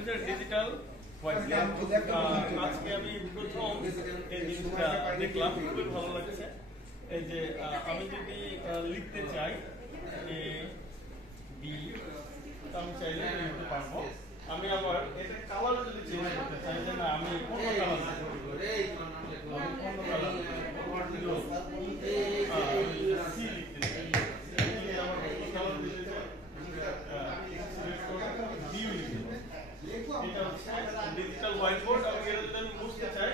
হচ্ছে digital white. আজকে আমি প্রথম এই জিনিসটা দেখলাম, খুবই ভালো লাগছে। এই যে আমি যদি লিখতে চাই এ বি, আমি চাইলে লিখতে পারবো। আমি আবার এটা কালার যদি চেঞ্জ করতে চাই, যে না আমি অন্য কালার সি লিখতে চাই, এটা হচ্ছে ডিজিটাল হোয়াইট বোর্ড। আমি এটা যদি আমি মুছতে চাই,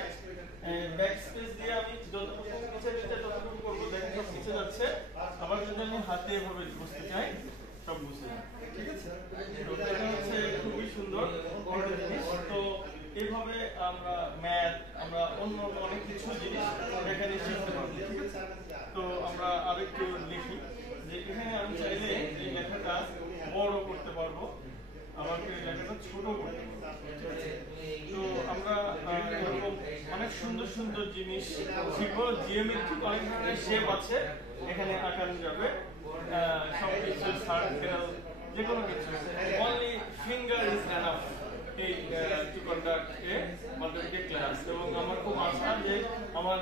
ব্যাক স্পেস দিয়ে আমি যতটুকু মুছে দিতে ততটুকু করবো, দেখেন সব মুছে যাচ্ছে। আবার যদি আমি হাতে এভাবে মুছতে চাই, সব মুছে যাবে। ঠিক আছে, তো এটা হচ্ছে খুবই সুন্দর একটা জিনিস। তো এইভাবে আমরা ম্যাথ, আমরা অন্য অনেক কিছু জিনিস এখানে শিখতে পারবো। ঠিক আছে, তো আমরা আরেকটু লিখি যে এখানে আমি চাইলে এই লেখাটা বড় করতে পারবো, আমাকে লেখাটা ছোট করতে পারবো। তো আমরা এরকম অনেক সুন্দর সুন্দর জিনিস শিখবো। জিওমেট্রিক অনেক ধরনের শেপ আছে, এখানে আঁকানো যাবে সবকিছু, সার্কেল, যে কোনো কিছু। অনলি ফিঙ্গার ইজ এনাফ এই to conduct A multimedia class. এবং আমার খুব আশা যে আমার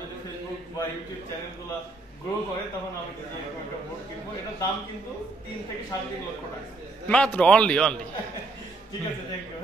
যদি ফেসবুক বা ইউটিউব চ্যানেলগুলো গ্রো করে, তখন আমি যদি এরকম একটা বোর্ড কিনবো। এটার দাম কিন্তু 3 থেকে 3.5 লক্ষ টাকা মাত্র, অনলি। ঠিক আছে, থ্যাংক ইউ।